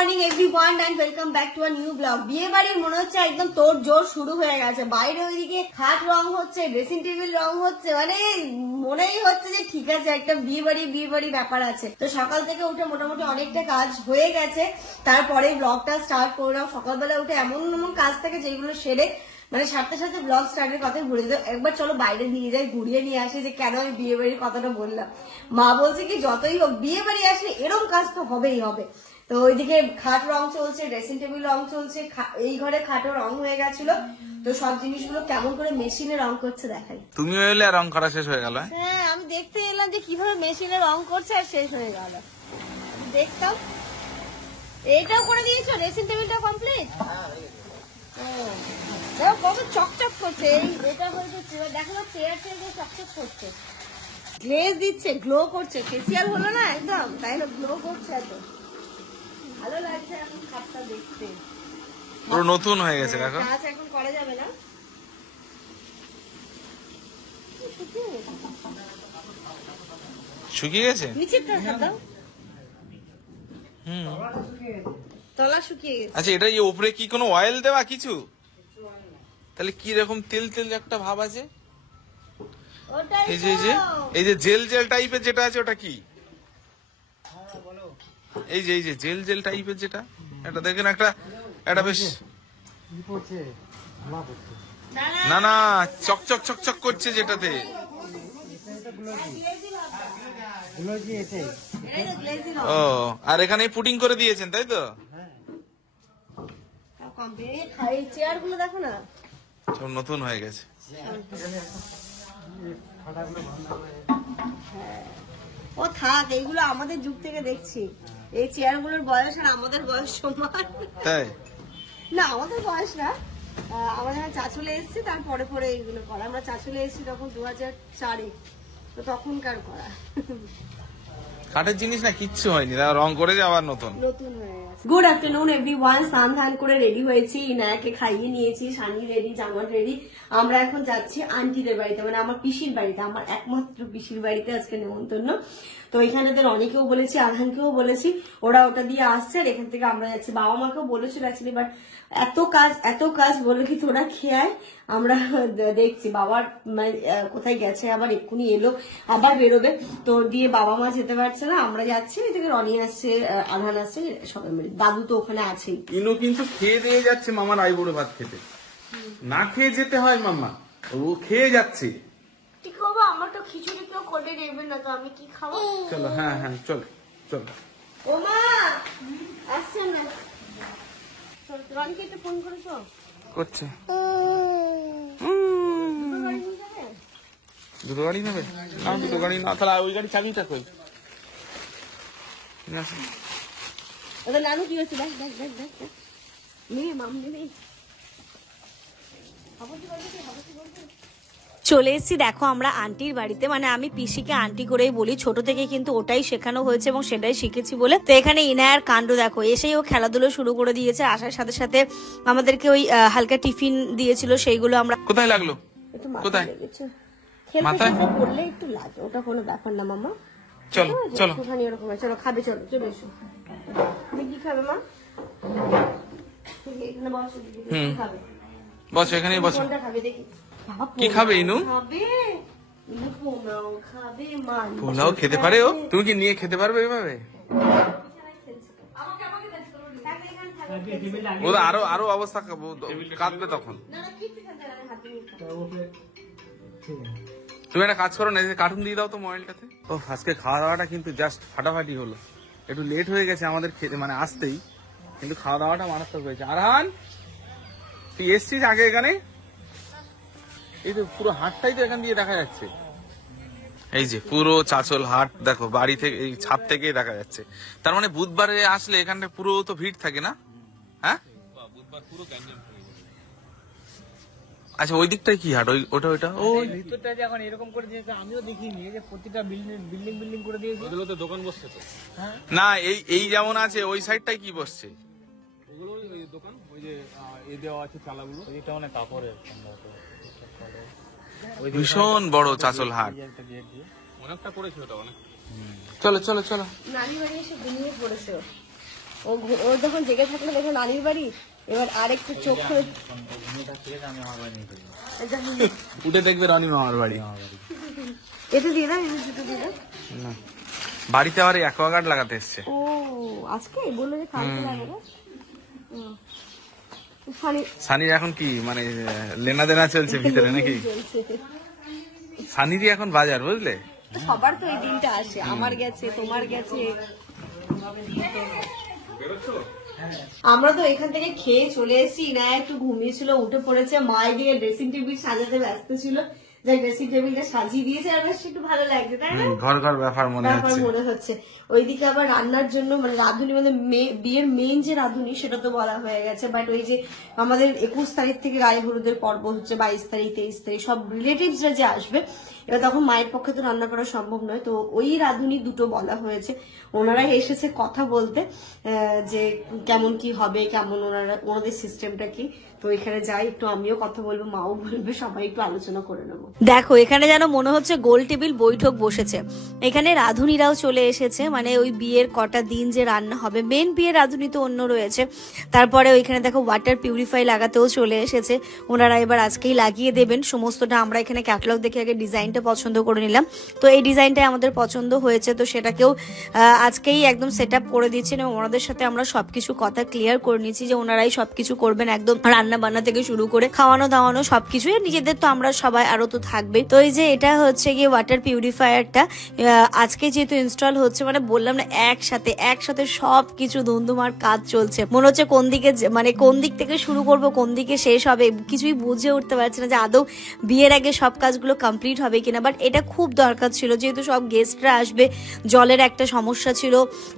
Morning everyone and welcome back to a new blog. বিয়ে বাড়ির মনে হচ্ছে একদম তোর জোর শুরু হয়ে গেছে। বাইরে ওইদিকে খাট রং হচ্ছে, ড্রেসিং টেবিল রং হচ্ছে, মানে মনেই হচ্ছে যে ঠিক আছে একটা বিয়ে বাড়ি ব্যাপার আছে। তো সকাল থেকে উঠে মোটামুটি অনেকটা কাজ হয়ে গেছে, তারপরে ব্লগটা স্টার্ট করলাম। সকালবেলা উঠে এমন এমন কাজ থাকে যেগুলো সেরে মানে সাথে সাথে ব্লগ স্টার্টের কথাই ভুলে যেত। একবার চলো বাইরে নিয়ে যাই, ঘুরিয়ে নিয়ে আসি যে কেন আমি বিয়ে বাড়ির কথাটা বললাম। মা বলছে কি যতই হোক বিয়ে বাড়ি আসলে এরকম কাজ তো হবেই হবে। তো ওইদিকে খাট রং চলছে, ড্রেসিং টেবিল রং চলছে, এই ঘরে খাটও রং হয়ে গেছিল। তো সব জিনিসগুলো কেমন করে মেশিনে রং করছে দেখাই। তুমি এলে রং করা শেষ হয়ে গেল? হ্যাঁ, আমি দেখতে এলাম যে কিভাবে মেশিনে রং করছে আর শেষ হয়ে গেল। দেখতাম এইটাও করে দিয়েছো, ড্রেসিং টেবিলটা কমপ্লিট। কত চকচক করছে, এটা হয়েছে দেখো না, চেয়ার চকচক করছে, গ্লেজ দিচ্ছে, গ্লো করছে। ফেসিয়াল হলো না একদম, তাই না গ্লো করছে। এত ভালো লাগছে এখন খাটটা দেখতে, পুরো নতুন হয়ে গেছে। দেখো কাজ এখন করা যাবে না, শুকিয়ে গেছে। নিচেরটা দাও, তলা শুকিয়ে গেছে। আচ্ছা, এটা এই উপরে কি কোনো অয়েল দেওয়া কিছু? তাহলে কি রকম তেল তেল একটা ভাব আছে। এই যে জেল জেল টাইপের যেটা আছে ওটা কি? এই যে জেল জেল টাইপের যেটা, এটা দেখেন একটা বেশ, না না চকচক চকচক করছে যেটাতে। ও, আর এখানে পুডিং করে দিয়েছেন তাই তো? চেয়ার গুলো দেখো না, সব নতুন হয়ে গেছে। ও থাক, এইগুলো আমাদের যুগ থেকে দেখছি। এই চেয়ার গুলোর বয়স আর আমাদের বয়স সমান। তাই না, আমাদের বয়স না, আমাদের চাচলে এসেছি তারপরে পরে এইগুলো করা। আমরা চাচলে এসেছি তখন 2004-এ, তো তখনকার করা। কাঠের জিনিস না, কিচ্ছু হয়নি, রং করে আবার নতুন নতুন হয়ে গেছে। Good afternoon everyone. স্নান ধান করে রেডি হয়েছি, ইনায়াকে খাইয়ে নিয়েছি, সানি রেডি, জামা রেডি। আমরা এখন যাচ্ছি আন্টিদের বাড়িতে, মানে আমার পিসির বাড়িতে, আমার একমাত্র পিসির বাড়িতে আজকে নেমন্তন্ন। তো এখানে অনেকেও বলেছি, আধানকেও বলেছি, ওরা ওটা দিয়ে আসছে আর এখান থেকে আমরা যাচ্ছি। বাবা মাকেও বলেছিল অ্যাকচুয়ালি, বাট এত কাজ বলে কি তোরা খেয়ে আমরা দেখছি। বাবার মানে কোথায় গেছে, আবার এক্ষুনি এলো, আবার বেরোবে, তো দিয়ে বাবা মা যেতে পারছে না। আমরা যাচ্ছি, এদিকে রনি আসছে, আধান আসছে, সবাই মিলে। দাদু তো ওখানে আছেই। ইনু কিন্তু খেয়ে দিয়ে যাচ্ছে মামার আইবুড়ো ভাত খেতে। না খেয়ে যেতে হয় মামা, ও খেয়ে যাচ্ছে। ঠিক বাবা, আমার তো খিচুড়ি কেউ করে দেবে না, তো আমি কি খাবো? চলো, হ্যাঁ হ্যাঁ চলো চলো। ও মা আসছে না, রনিকে একটু ফোন করেছো? করছে। দুটো গাড়ি নেবে? না, দুটো গাড়ি না, তাহলে ওই গাড়ি চাবিটা কই? নানু কি হচ্ছে? দেখ দেখ দেখ দেখ মেয়ে মাম নেবে। চলে এসেছি দেখো আমরা আন্টির বাড়িতে, মানে আমি পিসিকে আন্টি করেই বলি, ছোট থেকে কিন্তু ওটাই শেখানো হয়েছে এবং সেটাই শিখেছি বলে। তো এখানে ইনায়ার কাণ্ড দেখো, এসেই ও খেলাধুলো শুরু করে দিয়েছে। আসার সাথে সাথে আমাদেরকে ওই হালকা টিফিন দিয়েছিল, সেইগুলো আমরা। কোথায় লাগলো? কোথায়? খেলতে পড়লে একটু লাগে, ওটা কোনো ব্যাপার না মামা। চলো চলো, চলো খাবে, চলো চলে এসো। তুমি কি খাবে মা? খাবে, বসো এখানেই বসো। কোনটা খাবে দেখি? কি খাবে ইনু? পোলাও খেতে পারে ও? তুমি কি নিয়ে খেতে পারবে এভাবে? ও আরো অবস্থা কাঁদবে তখন। তুমি একটা কাজ করো না, কার্টুন দিয়ে দাও তো মোবাইলটাতে। ও আজকে খাওয়া দাওয়াটা কিন্তু জাস্ট ফাটাফাটি হলো। একটু লেট হয়ে গেছে আমাদের খেতে, মানে আসতেই, কিন্তু খাওয়া দাওয়াটা মারাত্মক হয়েছে। আরহান, তুই এসছিস আগে এখানে? এই তো পুরো হাটটাই তো এখান দিয়ে দেখা যাচ্ছে। এই যে পুরো চাচল হাট দেখো, বাড়ি থেকে এই ছাদ থেকে দেখা যাচ্ছে। তার মানে বুধবারে আসলে এখানটা পুরো তো ভিড় থাকে না? হ্যাঁ, বুধবার পুরো গ্যাঞ্জাম থাকে। আচ্ছা, ওই দিকটাই কি হাট? ওটা ওই ভিতরটা যে এখন এরকম করে দিয়েছে, আমিও দেখিনি যে প্রতিটা বিল্ডিং করে দিয়েছে। ওগুলো তো দোকান বসছে তো। হ্যাঁ না, এই যেমন আছে ওই সাইডটাই কি বসছে? এগুলো ওই দোকান, ওই যে এই দেওয়া আছে চালাগুলো, এটা অনেক কাপড়ের। ভীষণ বড় চাচল হাট, অনেকটা করেছে ওটা অনেক। চলো চলো চলো। নানি বাড়ি এসে ঘুমিয়ে পড়েছে। ও যখন জেগে থাকলো দেখো নানির বাড়ি, এবার আরেকটু চোখ করে উঠে দেখবে রনি মামার বাড়ি। এটা দিয়ে দাও, এটা দুটো দিয়ে দাও। না, বাড়িতে আবার অ্যাকোয়াগার্ড লাগাতে এসছে। ও আজকে বললো যে কালকে লাগাবো। সানির এখন কি মানে লেনা দেনা চলছে ভিতরে নাকি? সানিরই এখন বাজার, বুঝলে? সবার তো এই দিনটা আসে, আমার গেছে, তোমার গেছে। আমরা তো এখান থেকে খেয়ে চলে এসেছি, না একটু ঘুমিয়েছিল, উঠে পড়েছে। মা এদিকে ড্রেসিং টেবিল সাজাতে ব্যস্ত ছিল, যে ড্রেসিং টেবিলটা সাজিয়ে দিয়েছে, আর বেশ একটু ভালো লাগছে, তাই না? ঘর ঘর ব্যাপার মনে হচ্ছে। ওইদিকে আবার রান্নার জন্য মানে রাঁধুনি, মানে বিয়ের মেইন যে রাঁধুনি সেটা তো বলা হয়ে গেছে, বাট ওই যে আমাদের 21 তারিখ থেকে গায়ে হলুদের পর্ব হচ্ছে, 22 তারিখ 23 তারিখ সব রিলেটিভসরা যে আসবে, এবার তখন মায়ের পক্ষে তো রান্না করা সম্ভব নয়, তো ওই রাঁধুনি দুটো বলা হয়েছে। ওনারাই এসেছে কথা বলতে যে কেমন কি হবে, কেমন ওনাদের সিস্টেমটা কি। তো এখানে যাই, একটু আমিও কথা বলবো, মাও বলবে, সবাই একটু আলোচনা করে নেবো। দেখো এখানে যেন মনে হচ্ছে গোল টেবিল বৈঠক বসেছে। এখানে রাঁধুনিরাও চলে এসেছে, মানে ওই বিয়ের কটা দিন যে রান্না হবে, মেন বিয়ের রাঁধুনি তো অন্য রয়েছে। তারপরে ওইখানে দেখো ওয়াটার পিউরিফাই লাগাতেও চলে এসেছে, ওনারা এবার আজকেই লাগিয়ে দেবেন সমস্তটা। আমরা এখানে ক্যাটালগ দেখে আগে ডিজাইনটা পছন্দ করে নিলাম, তো এই ডিজাইনটাই আমাদের পছন্দ হয়েছে, তো সেটাকেও আজকেই একদম সেট আপ করে দিচ্ছেন এবং ওনাদের সাথে আমরা সবকিছু কথা ক্লিয়ার করে নিচ্ছি যে ওনারাই সবকিছু করবেন, একদম রান্না বান্না থেকে শুরু করে খাওয়ানো দাওয়ানো সবকিছু। নিজেদের তো আমরা সবাই আরো তো থাকবে। তো এই যে এটা হচ্ছে গিয়ে ওয়াটার পিউরিফায়ারটা আজকে যেহেতু ইনস্টল হচ্ছে, মানে বললাম না একসাথে সবকিছু ধুমধুমার কাজ চলছে। মনে হচ্ছে কোন দিকে মানে কোন দিক থেকে শুরু করব, কোন দিকে শেষ হবে, কিছুই বুঝে উঠতে পারছি না যে আদৌ বিয়ের আগে সব কাজগুলো কমপ্লিট হবে কিনা। বাট এটা খুব দরকার ছিল, যেহেতু সব গেস্টরা আসবে, জলের একটা সমস্যা ছিল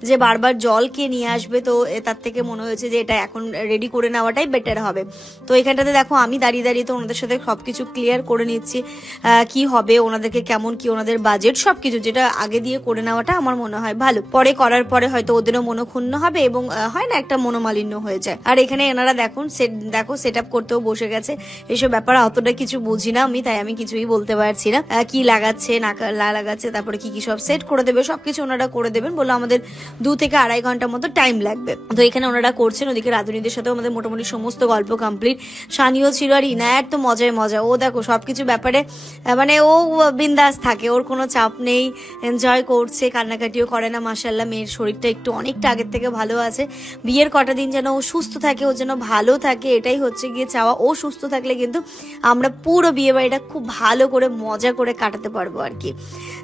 যে বারবার জল কে নিয়ে আসবে, তো তার থেকে মনে হয়েছে যে এটা এখন রেডি করে নেওয়াটাই বেটার হবে। তো এখানটাতে দেখো আমি দাঁড়িয়ে তো ওনাদের সাথে সবকিছু ক্লিয়ার করে নিচ্ছি, কি হবে, ওনাদেরকে কেমন কি, ওনাদের বাজেট সবকিছু, যেটা আগে দিয়ে করে নেওয়াটা আমার মনে হয় ভালো। পরে করার পরে হয়তো ওদেরও মনোক্ষুণ্ণ হবে এবং হয় না একটা মনোমালিন্য হয়ে যায়। আর এখানে এনারা দেখো সেট আপ করতেও বসে গেছে। এসব ব্যাপারে অতটা কিছু বুঝি না আমি, তাই আমি কিছুই বলতে পারছি না, কি লাগাচ্ছে না লাগাচ্ছে, তারপরে কি সব সেট করে দেবে, সবকিছু ওনারা করে দেবেন। বললো আমাদের 2 থেকে 2.5 ঘন্টার মতো টাইম লাগবে। তো এখানে ওনারা করছেন, ওদিকে রাঁধুনিদের সাথেও আমাদের মোটামুটি সমস্ত গল্প কমপ্লিট। সানিও ছিল, আর ইনায়ার তো মজায় মজা, ও দেখো সবকিছু ব্যাপারে মানে ও বিন্দাস থাকে, ওর কোনো চাপ নেই, এনজয় করছে, কান্নাকাটিও করে না। মাশাআল্লাহ মেয়ের শরীরটা একটু অনেকটা আগের থেকে ভালো আছে। বিয়ের কটা দিন যেন ও সুস্থ থাকে, ও যেন ভালো থাকে, এটাই হচ্ছে গিয়ে চাওয়া। ও সুস্থ থাকলে কিন্তু আমরা পুরো বিয়ে বাড়িটা খুব ভালো করে মজা করে কাটাতে পারবো আর কি।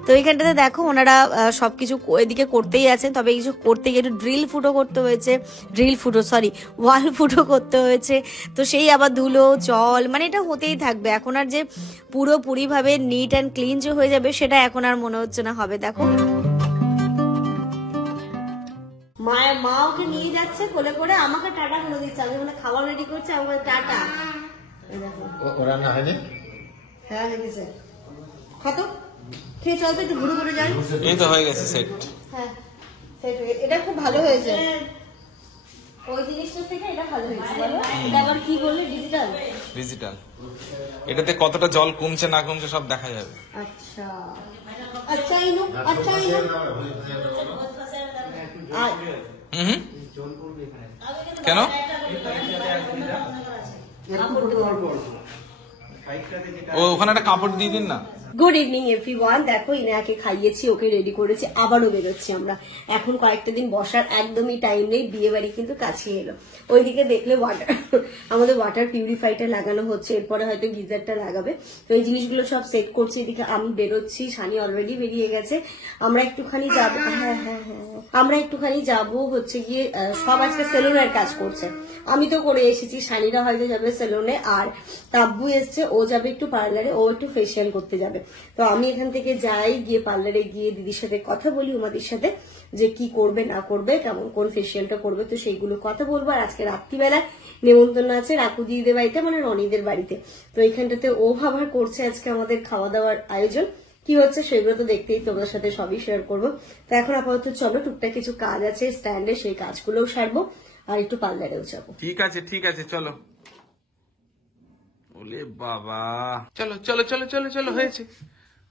তো এইখানটাতে দেখো ওনারা সবকিছু এদিকে করতেই আছেন, তবে কিছু করতে গিয়ে একটু ওয়াল ফুটো করতে হয়েছে। তো সেই আবার ধুলো জল, মানে এটা হতেই থাকবে। এখন আর যে পুরোপুরি ভাবে নিট অ্যান্ড ক্লিন যে হয়ে যাবে সেটা এখন আর মনে হচ্ছে না হবে। দেখো মা ওকে নিয়ে যাচ্ছে কোলে করে, আমাকে টাটা করে দিচ্ছে, আমি মানে খাবার রেডি করছে, আমাকে টাটা। ওরা না হয়নি, হ্যাঁ হয়ে গেছে, কত খেয়ে চল তো একটু ঘুরে ঘুরে যাই। এই তো হয়ে গেছে সেট। হ্যাঁ সেট, এটা খুব ভালো হয়েছে, ওই জিনিসটা থেকে এটা ভালো হয়েছে। বলো এটা আবার কি বললে, ডিজিটাল। এটাতে কতটা জল কমছে না কমছে সব দেখা যাবে। আচ্ছা আচ্ছা ইনু, আচ্ছা ইনু কেন ও ওখানে একটা কাপড় দিয়ে দিন না। Good evening everyone. দেখো ইনায়াকে খাইয়েছি, ওকে রেডি করেছি, আবারও বেরোচ্ছি আমরা। এখন কয়েকটা দিন বসার একদমই টাইম নেই, বিয়ে বাড়ি কিন্তু কাছে এলো। ওইদিকে দেখলে আমাদের ওয়াটার পিউরিফাইটা লাগানো হচ্ছে, এরপরে হয়তো গিজারটা লাগাবে। তো এই জিনিসগুলো সব সেট করছি, এদিকে আমি বেরোচ্ছি, সানি অলরেডি বেরিয়ে গেছে। আমরা একটুখানি যাবো, আমরা একটুখানি যাবো হচ্ছে গিয়ে সব আজকে সেলুনের কাজ করছে, আমি তো করে এসেছি, সানিরা হয়তো যাবে সেলুনে, আর তাব্বু এসছে, ও যাবে একটু পার্লারে, ও একটু ফেসিয়াল করতে যাবে। তো আমি এখান থেকে যাই, গিয়ে পার্লারে গিয়ে দিদির সাথে কথা বলি, ওমাদের সাথে, যে কি করবে না করবে, কেমন কোন ফেসিয়ালটা করবে, তো সেইগুলো কথা বলবো। আর আজকে রাত্রিবেলা নেমন্তন্ন আছে রাকু দিদিদের বাড়িতে, মানে রনিদের বাড়িতে। তো এইখানটাতে ও ভাবার করছে আজকে আমাদের খাওয়া দাওয়ার আয়োজন, কি হচ্ছে সেগুলো তো দেখতেই তোমাদের সাথে সবই শেয়ার করবো। তো এখন আপাতত চলো, টুকটাক কিছু কাজ আছে স্ট্যান্ডে, সেই কাজগুলোও সারবো, আর একটু পার্লারেও যাবো। ঠিক আছে চলো। ওলে বাবা, চলো চলো চলো চলো চলো, হয়েছে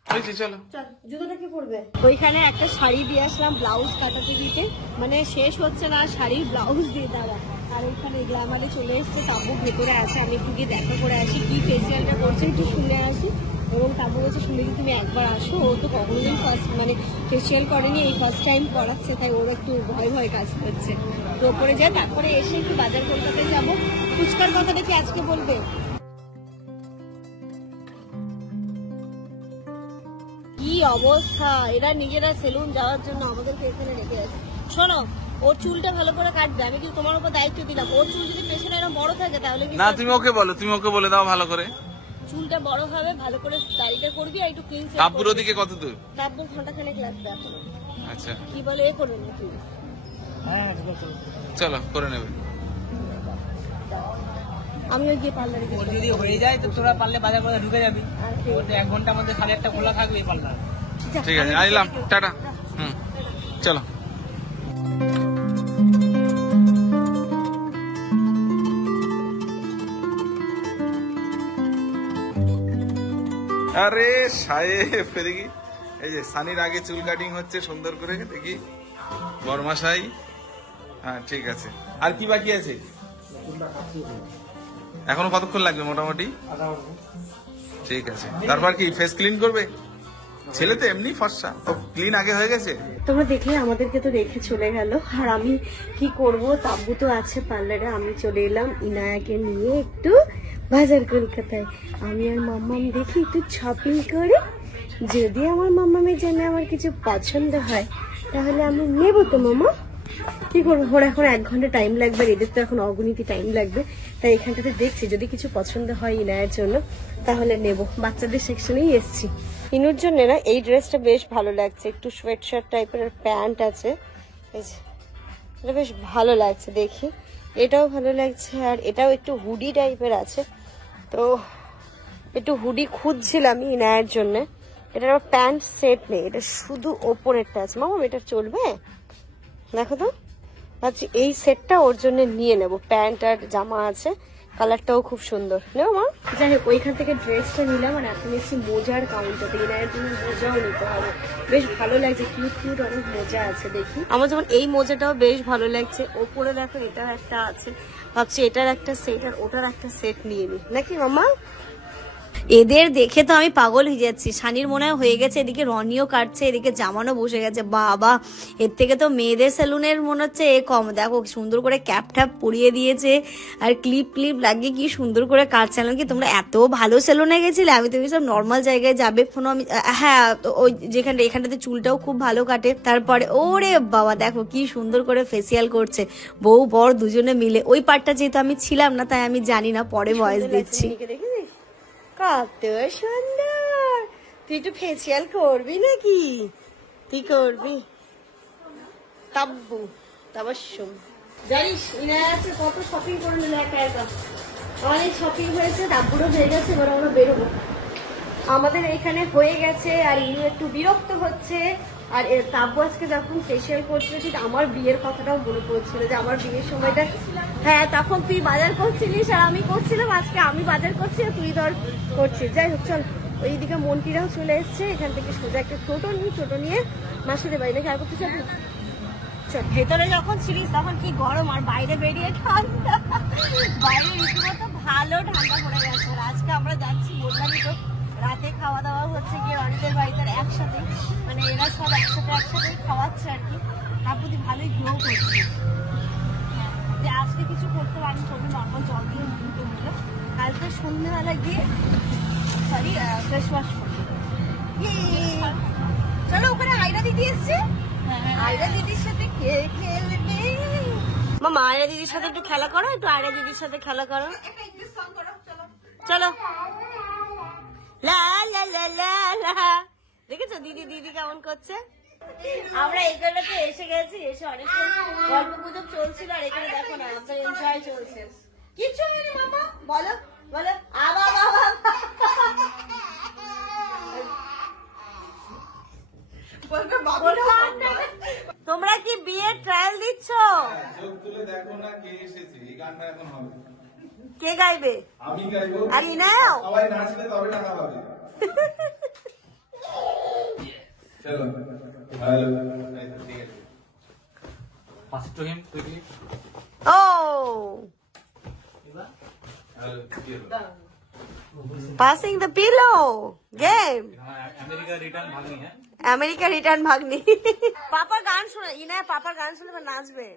চলো চল জুতোটা কি পরবে? ওইখানে একটা শাড়ি দিয়ে আসলাম ব্লাউজ কাটাতে দিতে, মানে শেষ হচ্ছে না শাড়ির ব্লাউজ দিয়ে দেওয়া। আর ওইখানে গ্ল্যামারে চলে এসছে, তাবু ভেতরে আছে, আমি একটু গিয়ে দেখা করে আসি কি ফেসিয়ালটা করছে একটু শুনে আসি। এবং তাবু বলছে শুনে কি তুমি একবার আসো, ও তো কখনোদিন ফার্স্ট মানে ফেসিয়াল করেনি, এই ফার্স্ট টাইম করাচ্ছে, তাই ওর একটু ভয় ভয় কাজ করছে। তো ওপরে যায়, তারপরে এসে একটু বাজার কলকাতায় যাবো। ফুচকার কথাটা কি আজকে বলবে? কি অবস্থা, এরা নিজেরা সেলুন যাওয়ার জন্য আমাদেরকে এখানে রেখে আছে। শোনো, ওর চুলটা ভালো করে কাটবে, আমি কিন্তু তোমার উপর দায়িত্ব দিলাম। ওর চুল যদি পেছনে এরকম বড় থাকে তাহলে কি না, তুমি ওকে বলে দাও ভালো করে। চুলটা বড় হবে, ভালো করে দাড়িটা করবি আর একটু ক্লিন শেভ। তাব্বুর ওদিকে কত দূর? তাব্বুর ঘন্টাখানেক লাগবে এখন। আচ্ছা কি বলে এ করে নি তুই? হ্যাঁ চলো করে নেবে। আমিও গিয়ে পার্লারে ওর যদি হয়ে যায় তো তোরা পারলে বাজার করে ঢুকে যাবি। 1 ঘন্টার মধ্যে 1:30 খোলা থাকবে পার্লার। ঠিক আছে, আইলাম, টাটা। চলো। আরে সাহেব ফেরে কি, এই যে সানির আগে চুল কাটিং হচ্ছে সুন্দর করে, দেখি বরমাশাই। হ্যাঁ ঠিক আছে, আর কি বাকি আছে? এখনো কতক্ষণ লাগবে মোটামুটি? ঠিক আছে, তারপর কি ফেস ক্লিন করবে? ছেলে তো এমনি ফর্সা, ও ক্লিন আগে হয়ে গেছে। তোমরা দেখলে আমাদেরকে তো রেখে চলে গেল, আর আমি কি করব, তাব্বু তো আছে পার্লারে, আমি চলে এলাম ইনায়াকে নিয়ে একটু বাজার কলকাতায়। আমি আর মাম্মাম দেখি একটু শপিং করে, যদি আমার মাম্মামের জন্য আমার কিছু পছন্দ হয় তাহলে আমি নেবো তো। মামা কি করবো, ওর এখন 1 ঘন্টা টাইম লাগবে, আর এদের তো এখন অগণিত টাইম লাগবে, তাই এখানটাতে দেখছি যদি কিছু পছন্দ হয় ইনায়ের জন্য তাহলে নেব। বাচ্চাদের সেকশনেই এসছি। ইনুর জন্য না এই ড্রেসটা বেশ ভালো লাগছে, একটু সোয়েট শার্ট টাইপের প্যান্ট আছে, এই যে এটা বেশ ভালো লাগছে, দেখি এটাও ভালো লাগছে, আর এটাও একটু হুডি টাইপের আছে, তো একটু হুডি খুঁজছিলাম ইনায়ের জন্য। এটার প্যান্ট সেট নেই, এটা শুধু ওপরেরটা আছে। মামা এটা চলবে? দেখো তো, ভাবছি এই সেটটা ওর জন্য নিয়ে নেব, প্যান্ট আর জামা আছে, কালারটাও খুব সুন্দর। নেও মা। যাই হোক, ওইখান থেকে ড্রেসটা নিলাম, আর এখন এসেছি মোজার কাউন্টারে। ইনায়ের জন্য মোজাও নিতে হবে, বেশ ভালো লাগছে, কিউট কিউট অনেক মোজা আছে। দেখি আমার যেমন এই মোজাটাও বেশ ভালো লাগছে, ওপরে দেখো এটার একটা আছে, ভাবছি এটার একটা সেট আর ওটার একটা সেট নিয়ে নিই নাকি মামা। এদের দেখে তো আমি পাগল হয়ে যাচ্ছি। সানির মনে হয়ে গেছে, এদিকে রনিও কাটছে, এদিকে জামানো বসে গেছে। বাবা, এর থেকে তো মেয়েদের সেলুনের মনে হচ্ছে এ কম। দেখো সুন্দর করে ক্যাপ ট্যাপ পরিয়ে দিয়েছে, আর ক্লিপ ক্লিপ লাগিয়ে কি সুন্দর করে কাটছে। কি তোমরা এত ভালো সেলুনে গেছিলে? আমি তো সব নর্মাল জায়গায় যাবে ফোনো আমি, হ্যাঁ ওই যেখানে এখানটাতে চুলটাও খুব ভালো কাটে। তারপরে ওরে বাবা দেখো কি সুন্দর করে ফেসিয়াল করছে বউ বর দুজনে মিলে। ওই পার্টটা যেহেতু আমি ছিলাম না তাই আমি জানি না, পরে ভয়েস দিচ্ছি। কত সুন্দর, তুই একটু ফেসিয়াল করবি নাকি? তুই করবি? তাব্বু তাবাসসুম, জানিস ইনায়া আছে কত শপিং করে নিল একা একা। অনেক শপিং হয়েছে, তাব্বুরও হয়ে গেছে, এবার আমরা বেরোবো। আমাদের এখানে হয়ে গেছে, আর ইনু একটু বিরক্ত হচ্ছে। আর তাব্বু আজকে যখন ফেসিয়াল করছিল ঠিক আমার বিয়ের কথাটাও মনে পড়ছিল, যে আমার বিয়ের সময়টা, হ্যাঁ তখন তুই বাজার করছিলিস আর আমি করছিলাম, আজকে আমি বাজার করছি আর তুই ধর করছিস। যাই হোক চল, ওইদিকে মন্টিরাও চলে এসছে, এখান থেকে সোজা একটা টোটো নিয়ে মাসুদের বাড়ি নাকি আর করতে যাবি। চল, ভেতরে যখন ছিলিস তখন কি গরম, আর বাইরে বেরিয়ে ঠান্ডা, বাইরে রীতিমতো ভালো ঠান্ডা পড়ে গেছে। আর আজকে আমরা যাচ্ছি বললামই তো, রাতে খাওয়া দাওয়া হচ্ছে গিয়ে অনেকের বাড়িতে একসাথে, মানে এরা সব একসাথে খাওয়াচ্ছে আর কি। তারপরে ভালোই গ্রো করছে। যে আজকে কিছু করতে পারিনি, চোখে নর্মাল জল দিয়ে মুখে মুখে, কালকে সন্ধ্যেবেলা গিয়ে ফেস ওয়াশ করবো। চলো ওখানে আয়রা দিদি এসছে, আয়রা দিদির সাথে খেলবে। মামা আয়রা দিদির সাথে একটু খেলা করো, একটু আয়রা দিদির সাথে খেলা করো। চলো লা লা লা লা লা, দেখেছো দিদি কেমন করছে। আমরা এখানেতে এসে গেছি, এসে অনেকক্ষণ গল্প গুজব চলছিল, আর এখানে দেখো না আপনার এনজয় চলছে। কিছু হয়নি মামা, বলো বলো আবা বাবা। তোমরা কি বিয়ের ট্রায়াল দিচ্ছ? কে গাইবে? আমি গাইবো। আর ইনাও? সবাই নাচলে তবে টাকা পাবে। Pass it to him quickly. Oh, passing the pillow game. America return ভাগনি হ্যাঁ আমেরিকা রিটার্ন ভাগ্নি। পাপার গান শুনে ইনা, পাপার গান শুনে এবার নাচবে।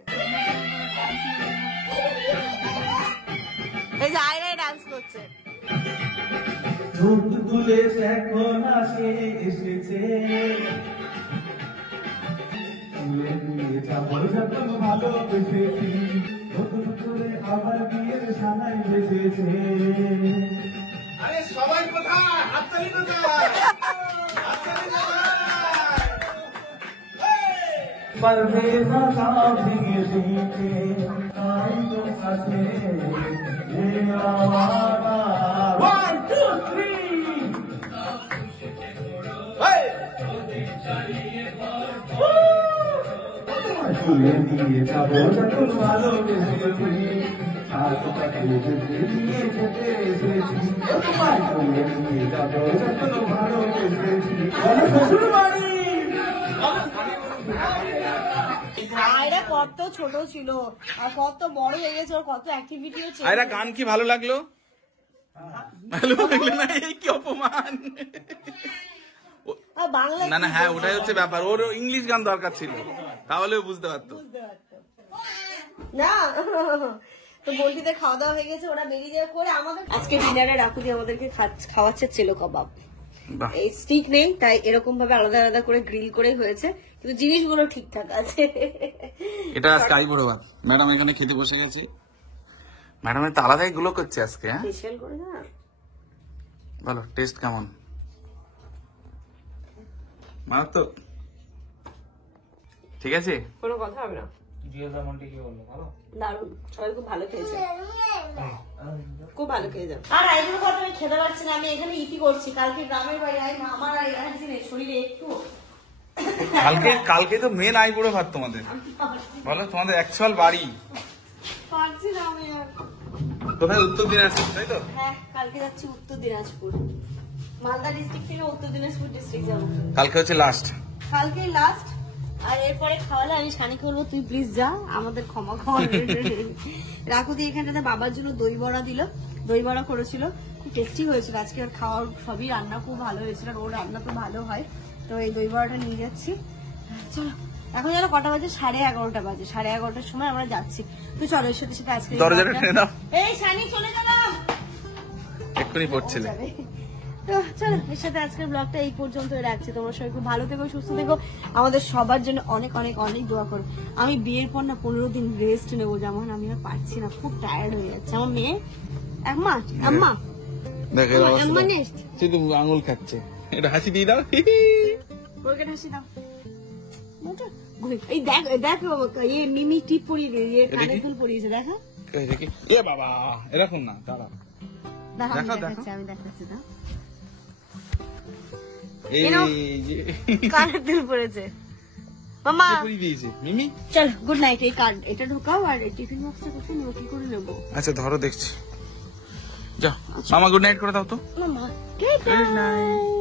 এই যে আয়রাই ডান্স করছে। তুলে দেখো না সে এসেছে তুলে দিয়ে যাবো যখন ভালোবেসেছি নতুন করে আবার বিয়ের সানাই বেঁচেছে আরে সবাই কোথায়? হাততালি কোথায়? পারবে না তা ভেঙে দিতে তাই তো আছে One, two, three! তুলে দিয়ে যাবো যখন ভালোবেসেছি হাতটাকে নিয়ে যেতে এসেছি তোমায় তুলে দিয়ে যাবো যখন ভালোবেসেছি শ্বশুর বাড়ি আয়রা কত ছোট ছিল আর কত বড় হয়ে গেছে, ওর কত অ্যাক্টিভিটিও ছিল। আয়রা গান কি ভালো লাগলো? ভালো লাগলো না? এই কি অপমান! আর বাংলা না না, হ্যাঁ ওটাই হচ্ছে ব্যাপার, ওর ইংলিশ গান দরকার ছিল, তাহলেও বুঝতে পারতো। না তো বলটিতে খাওয়া দাওয়া হয়ে গেছে, ওরা বেরিয়ে যাওয়ার পরে আমাদের আজকে ডিনারে রাখুদি আমাদেরকে খাওয়াচ্ছে চেলো কাবাব। বাহ। এই স্টিক নেই তাই এরকম ভাবে আলাদা আলাদা করে গ্রিল করে হয়েছে, কিন্তু জিনিসগুলো ঠিকঠাক আছে। এটা আজকে আইবুড়ো ভাত, ম্যাডাম এখানে খেতে বসে গেছে। ম্যাডামের তো আলাদাই গুলো করছে আজকে। হ্যাঁ স্পেশাল করে না, বলো টেস্ট কেমন? মারাত্মক, ঠিক আছে। কোনো কথা হবে না, জিওদা মন্টি কি বললো ভালো দারুণ, সবাই খুব ভালো খেয়েছে, খুব ভালো খেয়েছে। আর আইগুলো কথা আমি খেতে পারছি না, আমি এখানে ইতি করছি। কালকে গ্রামের বাড়ি আমার এনার্জি নেই শরীরে একটু। কালকে তো মেন আইবুড়ো ভাত তোমাদের, বলো তোমাদের অ্যাকচুয়াল বাড়ি পারছি না আমি আর। কোথায়? উত্তর দিনাজপুর, তাই তো? হ্যাঁ কালকে যাচ্ছি উত্তর দিনাজপুর, মালদা ডিস্ট্রিক্ট থেকে উত্তর দিনাজপুর ডিস্ট্রিক্ট যাবো। কালকে হচ্ছে লাস্ট, কালকে লাস্ট। আর এরপরে খাওয়ালে আমি শানি করবো, তুই প্লিজ যা, আমাদের ক্ষমা খাওয়া। রাকুদি এখানটাতে বাবার জন্য দই বড়া দিল, দই বড়া করেছিল, খুব টেস্টি হয়েছিল আজকে। ওর খাওয়ার সবই রান্না খুব ভালো হয়েছিল, আর ওর রান্না তো ভালো হয়, তো এই দই বড়াটা নিয়ে যাচ্ছি। চলো এখন যেন কটা বাজে, 11:30 বাজে, 11:30টার সময় আমরা যাচ্ছি। তো চলো এর সাথে সাথে আজকে দরজাটা টেনে দাও। এই শানি চলে গেলাম, এক্ষুনি পড়ছিলে। তো চলো এর সাথে আজকের ব্লগটা এই পর্যন্ত রাখছি। তোমরা সবাই খুব ভালো থেকো, সুস্থ থেকো, আমাদের সবার জন্য অনেক অনেক অনেক দোয়া করো। আমি বিয়ের পর না 15 দিন রেস্ট নেবো, যেমন আমি আর পারছি না, খুব টায়ার্ড হয়ে যাচ্ছে। আমার মেয়ে আম্মা আম্মা দেখে আম্মা নেক্সট শুধু আঙুল খাচ্ছে, এটা হাসি দিয়ে দাও। ওকে হাসি দাও। এই দেখ দেখ ইয়ে মিমি টিপ পরিয়ে দিয়ে, ইয়ে কানে দুল পরিয়েছে, দেখা দেখি। এ বাবা এরকম না, দাঁড়া দেখা, আমি দেখাও, দেখাচ্ছি, আমি দেখাচ্ছি না, এই You know, যে কানে দুল পড়েছে মামা। পরিয়ে দিয়েছে মিমি। চল গুড নাইট। এই কার্ড এটা ঢোকাও, আর এই টিফিন বক্সটা কোথায় নেবো, কি করে নেবো? আচ্ছা ধরো দেখছি, যাও মামা গুড নাইট করে দাও তো। মামা গুড নাইট।